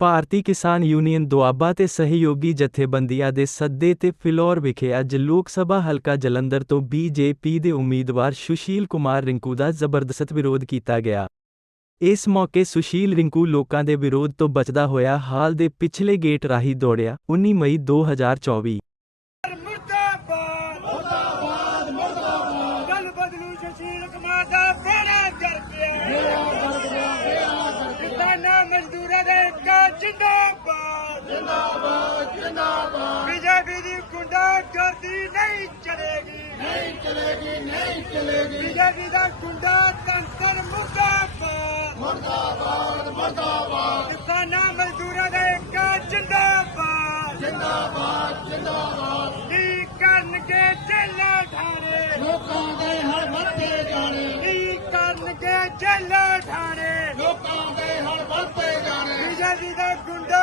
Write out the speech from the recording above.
ਭਾਰਤੀ ਕਿਸਾਨ ਯੂਨੀਅਨ ਦੁਆਬਾ ਤੇ ਸਹਿਯੋਗੀ ਜਥੇਬੰਦੀਆਂ ਦੇ ਸੱਦੇ ਤੇ ਫਿਲੌਰ ਵਿਖੇ ਅੱਜ ਲੋਕ ਸਭਾ ਹਲਕਾ ਜਲੰਧਰ ਤੋਂ ਬੀਜੇਪੀ ਦੇ ਉਮੀਦਵਾਰ ਸੁਸ਼ੀਲ ਕੁਮਾਰ ਰਿੰਕੂ ਦਾ ਜ਼ਬਰਦਸਤ ਵਿਰੋਧ ਕੀਤਾ ਗਿਆ। ਇਸ ਮੌਕੇ ਸੁਸ਼ੀਲ ਰਿੰਕੂ ਲੋਕਾਂ ਦੇ ਵਿਰੋਧ ਤੋਂ ਬਚਦਾ ਹੋਇਆ ਹਾਲ ਦੇ ਪਿਛਲੇ ਗੇਟ ਰਾਹੀਂ ਦੌੜਿਆ 19 ਮਈ 2024 ਮੁਰਦਾਬਾਦ ਮੁਰਦਾਬਾਦ ਮੁਰਦਾਬਾਦ। ਗੱਲ ਬਦਲੂ ਸ਼ਸ਼ੀਲ ਕੁਮਾਰ ਦਾ। ਜਿੰਦਾਬਾਦ। ਜਿੰਦਾਬਾਦ ਜਿੰਦਾਬਾਦ ਬੀਜੇਪੀ ਦੀ ਗੁੰਡਾ ਕਰਦੀ ਨਹੀਂ ਚਲੇਗੀ। ਨਹੀਂ ਚਲੇਗੀ ਨਹੀਂ ਚਲੇਗੀ ਬੀਜੇਪੀ ਦਾ ਗੁੰਡਾ ਤੰਤਰ ਮੁਰਦਾਬਾਦ। ਮੁਰਦਾਬਾਦ ਮੁਰਦਾਬਾਦ ਕਿਸਾਨਾਂ ਮਜ਼ਦੂਰਾਂ ਦੇ ਕਾ ਜਿੰਦਾਬਾਦ। ਕੀ ਕਰਨਗੇ ਜੇਲਾਂ ਠਾਣੇ? ਲੋਕਾਂ ਦੇ ਹਰ ਵਰਤੇ ਜਾਣੇ। ਕੀ ਕਰਨਗੇ ਜੇਲਾਂ ਠਾਣੇ? ਲੋਕਾਂ